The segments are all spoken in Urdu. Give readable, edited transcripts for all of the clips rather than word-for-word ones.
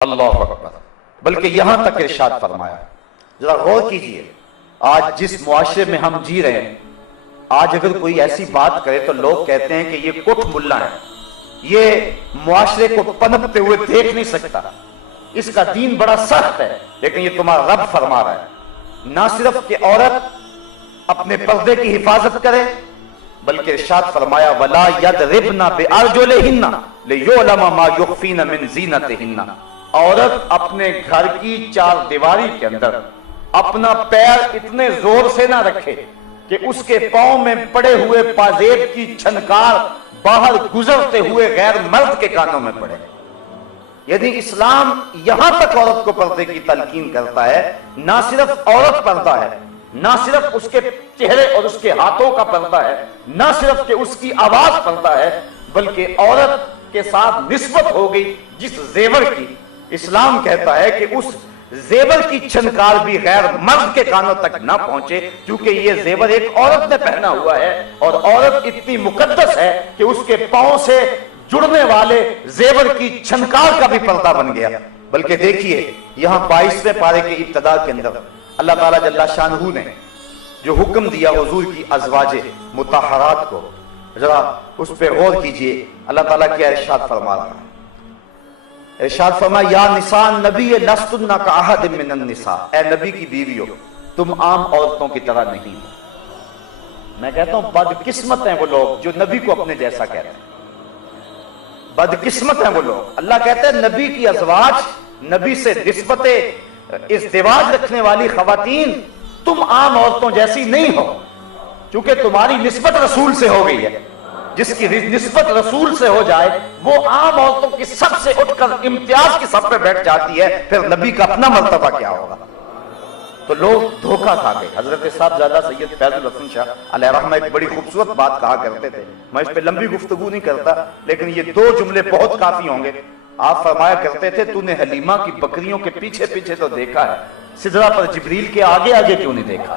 اللہ اکبر. بلکہ یہاں تک ارشاد فرمایا، ذرا غور کیجئے، آج جس معاشرے میں ہم جی رہے ہیں، آج اگر کوئی ایسی بات کرے تو لوگ کہتے ہیں کہ یہ کٹ ملا ہے، یہ معاشرے کو پنپتے ہوئے دیکھ نہیں سکتا، اس کا دین بڑا سخت ہے. لیکن یہ تمہارا رب فرما رہا ہے نہ صرف کہ عورت اپنے پردے کی حفاظت کرے، بلکہ ارشاد فرمایا وَلَا يَضْرِبْنَ بِأَرْجُلِهِنَّ لِيُعْلَمَ مَا يُخْفِينَ مِنْ زِينَتِهِنَّ. عورت اپنے گھر کی چار دیواری کے اندر اپنا پیر اتنے زور سے نہ رکھے کہ اس کے پاؤں میں پڑے ہوئے پازیب کی چھنکار باہر گزرتے ہوئے غیر مرد کے کانوں میں پڑے. یعنی اسلام یہاں تک عورت کو پردے کی تلقین کرتا ہے، نہ صرف عورت پردہ ہے، نہ صرف اس کے چہرے اور اس کے ہاتھوں کا پردہ ہے، نہ صرف کہ اس کی آواز پردہ ہے، بلکہ عورت کے ساتھ نسبت ہو گئی جس زیور کی. اسلام کہتا ہے کہ اس زیور کی چھنکار بھی غیر مرد کے کانوں تک نہ پہنچے، کیونکہ یہ زیور ایک عورت نے پہنا ہوا ہے، اور عورت اتنی مقدس ہے کہ اس کے پاؤں سے جڑنے والے زیور کی چھنکار کا بھی پردہ بن گیا. بلکہ دیکھیے یہاں 22ویں پارے کے ابتدا کے اندر اللہ تعالیٰ جل شانہ نے جو حکم دیا حضور کی ازواج مطہرات کو، ذرا اس پہ غور کیجئے. اللہ تعالیٰ کیا ارشاد فرما رہا ہے؟ ارشاد فرمایا یا نساء النبی لستن کاحد من النساء، اے نبی کی بیویوں تم عام عورتوں کی طرح نہیں ہو. میں کہتا ہوں بدقسمت ہیں وہ لوگ جو نبی کو اپنے جیسا کہتے ہیں، بدقسمت ہیں وہ لوگ. اللہ کہتے ہیں نبی کی ازواج، نبی سے نسبت ازدواج رکھنے والی خواتین تم عام عورتوں جیسی نہیں ہو، چونکہ تمہاری نسبت رسول سے ہو گئی ہے. جس کی نسبت رسول سے ہو جائے وہ عام عورتوں کی سب سے اٹھ کر امتیاز کی سب پہ بیٹھ جاتی ہے، پھر نبی کا اپنا مرتبہ کیا ہوگا؟ تو لوگ دھوکہ کھا گئے. حضرت صاحبزادہ سید فیض الحسن شاہ علیہ رحمہ ایک بڑی خوبصورت بات کہا کرتے تھے، میں اس پہ لمبی گفتگو نہیں کرتا لیکن یہ 2 جملے بہت کافی ہوں گے. آپ فرمایا کرتے تھے تو نے حلیمہ کی بکریوں کے پیچھے پیچھے تو دیکھا ہے، سدرہ پر جبریل کے آگے آگے کیوں نہیں دیکھا؟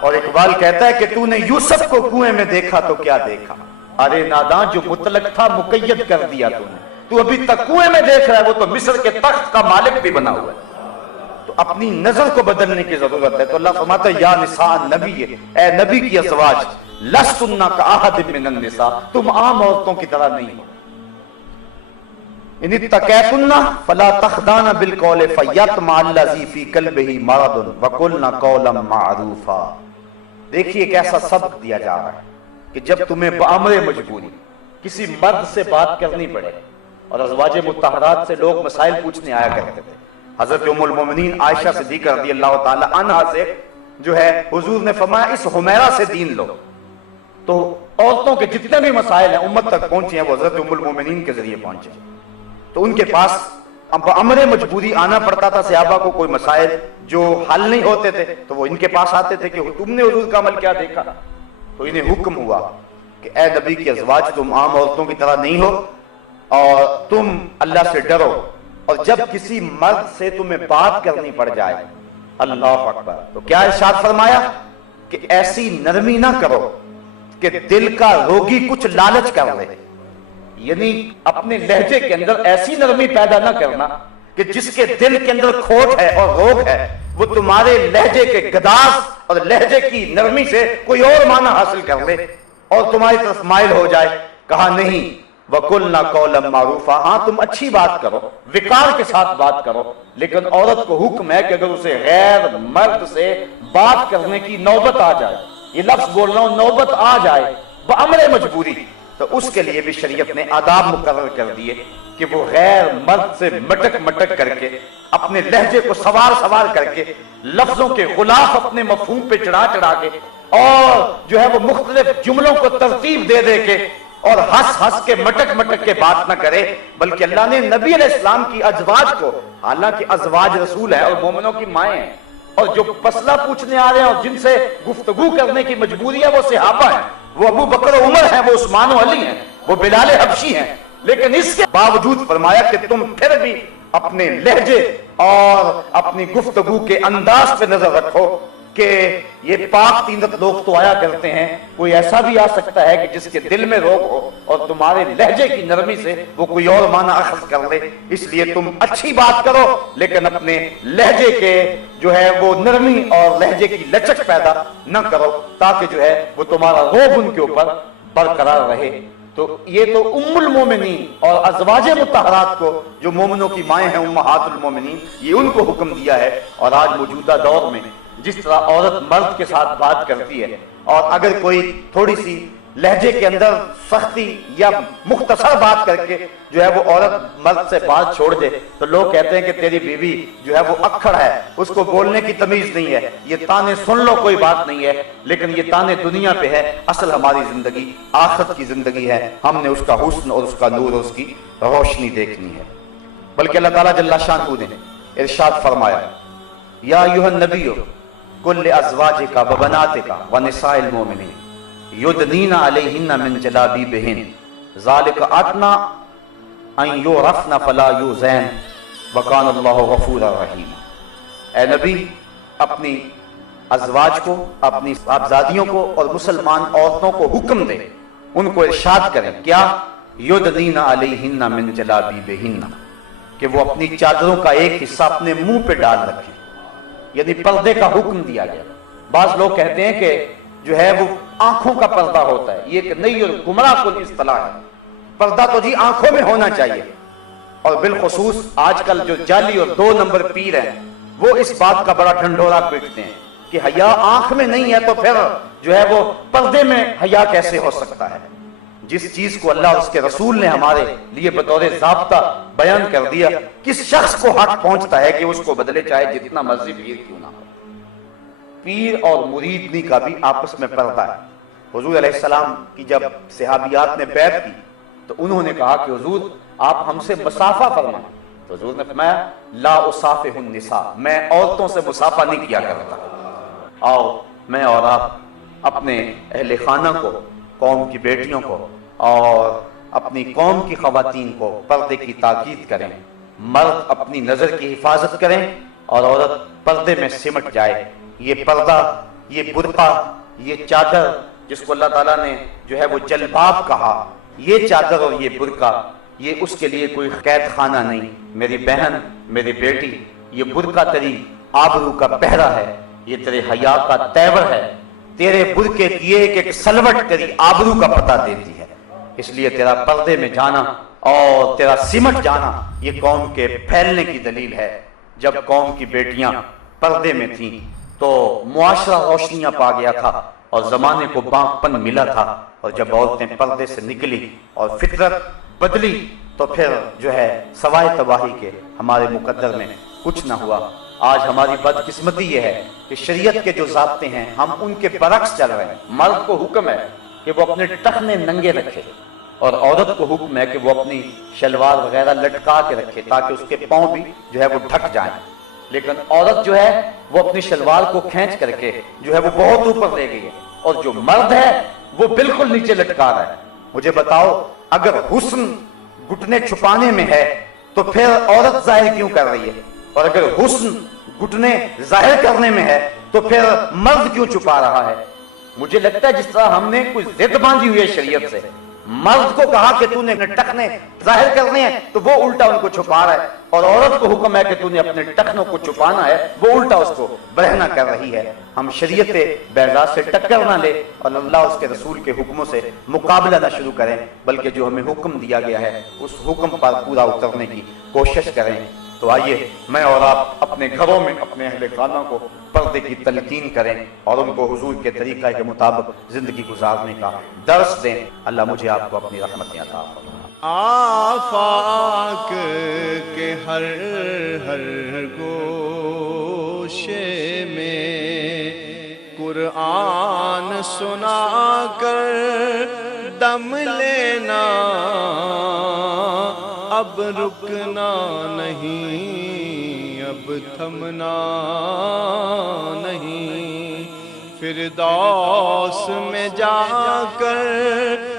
اور اقبال کہتا ہے کہ تو نے یوسف کو کنویں میں دیکھا تو کیا دیکھا؟ ارے ناداں جو مطلق تھا مقید کر دیا تو نے، تو ابھی تک کنویں میں دیکھ رہا ہے، وہ تو مصر کے تخت کا مالک بھی بنا ہوا ہے. تو اپنی نظر کو بدلنے کی ضرورت ہے. تو اللہ فرماتا ہے یا نساء النبی، اے نبی کی ازواج لستن کاحد من النساء، تم عام عورتوں کی طرح نہیں ہو. ان اتقیتن فلا تخضعن بالقول فیطمع الذی فی قلبہ مرض وقلن قولا معروفا. دیکھیے کیسا سبق دیا جا رہا ہے کہ جب تمہیں بامر مجبوری کسی مرد سے بات کرنی پڑے، اور ازواج مطہرات سے لوگ مسائل پوچھنے آیا کرتے تھے. حضرت ام المومنین عائشہ صدیقہ رضی اللہ تعالی عنہا سے جو ہے حضور نے فرمایا اس حمیرہ سے دین لو. تو عورتوں کے جتنے بھی مسائل ہیں امت تک پہنچے ہیں وہ حضرت ام المومنین کے ذریعے پہنچے. تو ان کے پاس امر مجبوری آنا پڑتا تھا. صحابہ کو کوئی مسائل جو حل نہیں ہوتے تھے تو وہ ان کے پاس آتے تھے کہ تم نے حضور کا عمل کیا دیکھا. تو انہیں حکم ہوا کہ اے نبی کی ازواج تم عام عورتوں کی طرح نہیں ہو اور تم اللہ سے ڈرو، اور جب کسی مرد سے تمہیں بات کرنی پڑ جائے، اللہ اکبر، تو کیا ارشاد فرمایا کہ ایسی نرمی نہ کرو کہ دل کا روگی کچھ لالچ کر لے. یعنی اپنے لہجے کے اندر ایسی نرمی پیدا نہ کرنا کہ جس کے دل کے اندر کھوٹ ہے اور روگ ہے وہ تمہارے لہجے کے گداز اور لہجے کی نرمی سے کوئی اور معنی حاصل کر لے اور تمہاری طرف مائل ہو جائے. کہا نہیں، وَقُلْنَا قَوْلًا مَعْرُوفًا، ہاں تم اچھی بات کرو، وقار کے ساتھ بات کرو، لیکن عورت کو حکم ہے کہ اگر اسے غیر مرد سے بات کرنے کی نوبت آ جائے، یہ لفظ بول رہا ہوں، نوبت آ جائے بامر مجبوری، تو اس کے لیے بھی شریعت نے آداب مقرر کر دیے کہ وہ غیر مرد سے مٹک مٹک کر کے اپنے لہجے کو سوار کر کے لفظوں کے غلاف اپنے مفہوم پہ چڑھا کے اور جو ہے وہ مختلف جملوں کو ترتیب دے کے اور ہنس کے مٹک کے بات نہ کرے. بلکہ اللہ نے نبی علیہ السلام کی ازواج کو، حالانکہ ازواج رسول ہے اور مومنوں کی مائیں ہیں، اور جو مسئلہ پوچھنے آ رہے ہیں اور جن سے گفتگو کرنے کی مجبوری ہے وہ صحابہ ہیں، وہ ابو بکر و عمر ہیں، وہ عثمان و علی ہیں، وہ بلال حبشی ہیں. لیکن اس کے باوجود فرمایا کہ تم پھر بھی اپنے لہجے اور اپنی گفتگو کے انداز پہ نظر رکھو کہ یہ پاک تینت لوگ تو آیا کرتے ہیں، کوئی ایسا بھی آ سکتا ہے کہ جس کے دل میں روگ ہو اور تمہارے لہجے کی نرمی سے وہ کوئی اور معنی اخذ کر لے، اس لیے تم اچھی بات کرو لیکن اپنے لہجے کے جو ہے وہ نرمی اور لہجے کی لچک پیدا نہ کرو، تاکہ جو ہے وہ تمہارا روب ان کے اوپر برقرار رہے۔ تو یہ تو ام المومنین اور ازواج مطہرات کو جو مومنوں کی مائیں ہیں امہات المومنین، یہ ان کو حکم دیا ہے۔ اور آج موجودہ دور میں جس طرح عورت مرد کے ساتھ بات کرتی ہے، اور اگر کوئی تھوڑی سی لہجے کے اندر سختی یا مختصر بات کر کے جو ہے وہ عورت مرد سے بات چھوڑ دے تو لوگ کہتے ہیں کہ تیری بیوی جو ہے وہ اکھڑ ہے، اس کو بولنے کی تمیز نہیں ہے، یہ تانے سن لو کوئی بات نہیں ہے، لیکن یہ تانے دنیا پہ ہے، اصل ہماری زندگی آخرت کی زندگی ہے، ہم نے اس کا حسن اور اس کا نور اور اس کی روشنی دیکھنی ہے۔ بلکہ اللہ تعالیٰ جل شانہ نے ارشاد فرمایا، یا ایھا النبی قل لازواجک وبناتک ونساء المؤمنین یدنین علیہن من جلابیبہن ذالک ادنی ان یعرفن فلا یؤذین وکان اللہ غفورا رحیما۔ اے نبی، اپنی ازواج کو، اپنی صاحبزادیوں کو اور مسلمان عورتوں کو حکم دے، ان کو ارشاد کریں کیا؟ یدنین علیہن من جلابیبہن، کہ وہ اپنی چادروں کا ایک حصہ اپنے منہ پہ ڈال رکھیں، یعنی پردے کا حکم دیا گیا۔ بعض لوگ کہتے ہیں کہ جو ہے وہ آنکھوں کا پردہ ہوتا ہے، یہ ایک نئی اور گمراہ کن اصطلاح ہے۔ پردہ تو جی آنکھوں میں ہونا چاہیے، اور بالخصوص آج کل جو جعلی اور 2 نمبر پیر ہیں وہ اس بات کا بڑا ڈھنڈورا پیٹتے ہیں کہ حیا آنکھ میں نہیں ہے تو پھر جو ہے وہ پردے میں حیا کیسے ہو سکتا ہے۔ جس چیز کو اللہ اور اس کے رسول نے ہمارے لیے بطور ضابطہ بیان کر دیا، کس شخص کو حق پہنچتا ہے کہ اس کو بدلے، چاہے جتنا مرضی پیر کیوں نہ ہو۔ پیر اور مریدنی کا بھی آپس میں پردہ ہے۔ حضور علیہ السلام کی جب صحابیات نے بیعت کی تو انہوں نے کہا کہ حضور آپ ہم سے مسافہ فرمائیں، تو حضور نے فرمایا لا اصافح النساء، میں عورتوں سے مسافہ نہیں کیا کرتا۔ آؤ میں اور آپ اپنے اہل خانہ کو، قوم کی بیٹیوں کو اور اپنی قوم کی خواتین کو پردے کی تاکید کریں، مرد اپنی نظر کی حفاظت کریں اور عورت پردے میں سمٹ جائے۔ یہ پردہ، یہ برقع، یہ چادر جس کو اللہ تعالیٰ نے جو ہے وہ جلباب کہا، یہ چادر اور یہ برقع یہ اس کے لیے کوئی قید خانہ نہیں۔ میری بہن، میری بیٹی، یہ برقع تیری آبرو کا پہرا ہے، یہ تیرے حیا کا تیور ہے، تیرے برقعے کی ایک ایک سلوٹ تیری آبرو کا پتہ دیتی ہے، اس لیے تیرا پردے میں جانا اور تیرا سمٹ جانا یہ قوم کے پھیلنے کی دلیل ہے۔ جب قوم کی بیٹیاں پردے میں تھیں تو معاشرہ روشنیاں پا گیا تھا اور زمانے کو باقپن ملا تھا، اور جب عورتیں پردے سے نکلی اور فطرت بدلی تو پھر جو ہے سوائے تباہی کے ہمارے مقدر میں کچھ نہ ہوا۔ آج ہماری بدقسمتی یہ ہے کہ شریعت کے جو ضابطے ہیں ہم ان کے برعکس چل رہے ہیں۔ مرد کو حکم ہے کہ وہ اپنے ٹخنے ننگے رکھے، اور عورت کو حکم ہے کہ وہ اپنی شلوار وغیرہ لٹکا کے رکھے تاکہ اس کے پاؤں بھی جو ہے وہ ڈھک جائیں، لیکن عورت جو ہے وہ اپنی شلوار کو کھینچ کر کے جو ہے وہ بہت اوپر لے گئی ہے، اور جو مرد ہے وہ بالکل نیچے لٹکا رہا ہے۔ مجھے بتاؤ، اگر حسن گھٹنے چھپانے میں ہے تو پھر عورت ظاہر کیوں کر رہی ہے، اور اگر حسن گھٹنے ظاہر کرنے میں ہے تو پھر مرد کیوں چھپا رہا ہے؟ مجھے لگتا ہے جس طرح ہم نے کوئی ضد باندھی ہوئی ہے شریعت سے، مرد کو کہا کہ تو نے ٹخنے ظاہر کرنے ہیں تو وہ الٹا ان کو چھپا رہا ہے، اور عورت کو حکم ہے کہ تو نے اپنے ٹخنوں کو چھپانا ہے، وہ الٹا اس کو برہنہ کر رہی ہے۔ ہم شریعت بیضاء سے ٹکر نہ لے اور اللہ اس کے رسول کے حکموں سے مقابلہ نہ شروع کریں، بلکہ جو ہمیں حکم دیا گیا ہے اس حکم پر پورا اترنے کی کوشش کریں۔ تو آئیے میں اور آپ اپنے گھروں میں اپنے اہل خانہ کو پردے کی تلقین کریں اور ان کو حضور کے طریقہ کے مطابق زندگی گزارنے کا درس دیں۔ اللہ مجھے آپ کو اپنی رحمتیں عطا فرمائے۔ آفاق کے ہر گوشے میں قرآن سنا کر دم لینا، اب رکنا نہیں، اب تھمنا نہیں، فردوس میں جا کر